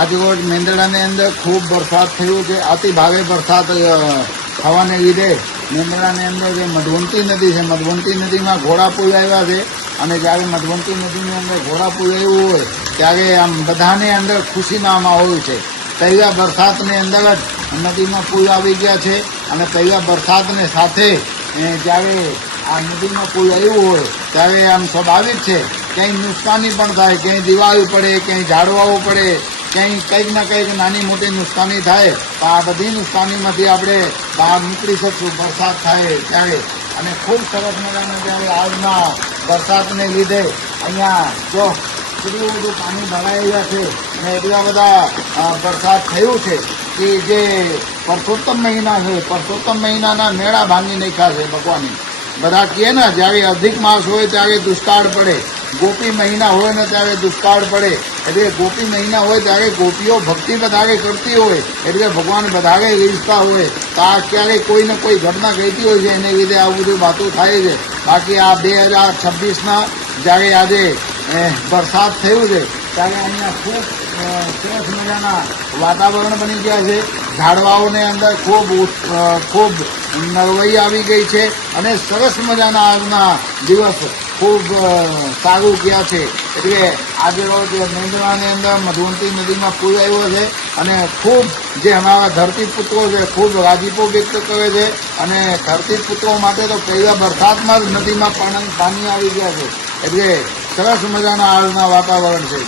આજરોજ મેંદરડાની અંદર ખૂબ વરસાદ થયો છે. અતિ ભારે વરસાદ થવાને લીધે મેંદરડાની અંદર જે મધવંતી નદી છે, મધવંતી નદીમાં ઘોડાપુલ આવ્યા છે. અને જ્યારે મધવંતી નદીની અંદર ઘોડાપુલ આવ્યું હોય ત્યારે આમ બધાને અંદર ખુશીના માહોલ છે. પહેલા વરસાદની અંદર જ નદીમાં પુલ આવી ગયા છે. અને પહેલા વરસાદને સાથે જ્યારે આ નદીમાં પુલ આવ્યું હોય ત્યારે આમ સ્વાભાવિક છે ક્યાંય નુકસાની પણ થાય, ક્યાંય દિવાલ પડે, ક્યાંય ઝાડવાઓ પડે, ક્યાંય કંઈક ને કંઈક નાની મોટી નુકસાની થાય. તો આ બધી નુકસાનીમાંથી આપણે બહાર નીકળી શકશું વરસાદ થાય ત્યારે. અને ખૂબ સરસ મજાનું જ્યારે આજના વરસાદને લીધે અહીંયા જો કેટલું બધું પાણી ભરાઈ ગયા છે અને એટલા બધા વરસાદ થયું છે કે જે પરસોત્તમ મહિના છે, પરસોત્તમ મહિનાના મેળા ભાંગી નાખ્યા છે ભગવાને. બધા કહે ને જ્યારે અધિક માસ હોય ત્યારે દુષ્કાળ પડે, ગોપી મહિના હોય ને ત્યારે દુષ્કાળ પડે. એટલે ગોપી મહિના હોય ત્યારે ગોપીઓ ભક્તિ વધારે કરતી હોય એટલે ભગવાન વધારે રીઝતા હોય. તો આ ક્યારેય કોઈ ને કોઈ ઘટના ઘટી હોય છે એને લીધે આવું બધું વાતો થાય છે. બાકી આ 2026ના જ્યારે આજે વરસાદ થયું છે ત્યારે અહીંયા ખૂબ સરસ મજાના વાતાવરણ બની ગયા છે. ઝાડવાઓને અંદર ખૂબ નરવાઈ આવી ગઈ છે અને સરસ મજાના આજના દિવસ ખૂબ સારું ગયા છે. એટલે આજે રોજ મેંદરડાની અંદર મધવંતી નદીમાં પુલ આવ્યો છે અને ખૂબ જે અમારા ધરતીપુત્રો છે ખૂબ રાજીપો વ્યક્ત કરે છે. અને ધરતીપુત્રો માટે તો પહેલા વરસાદમાં જ નદીમાં પાણી આવી ગયા છે. એટલે સરસ મજાના આજના વાતાવરણ છે.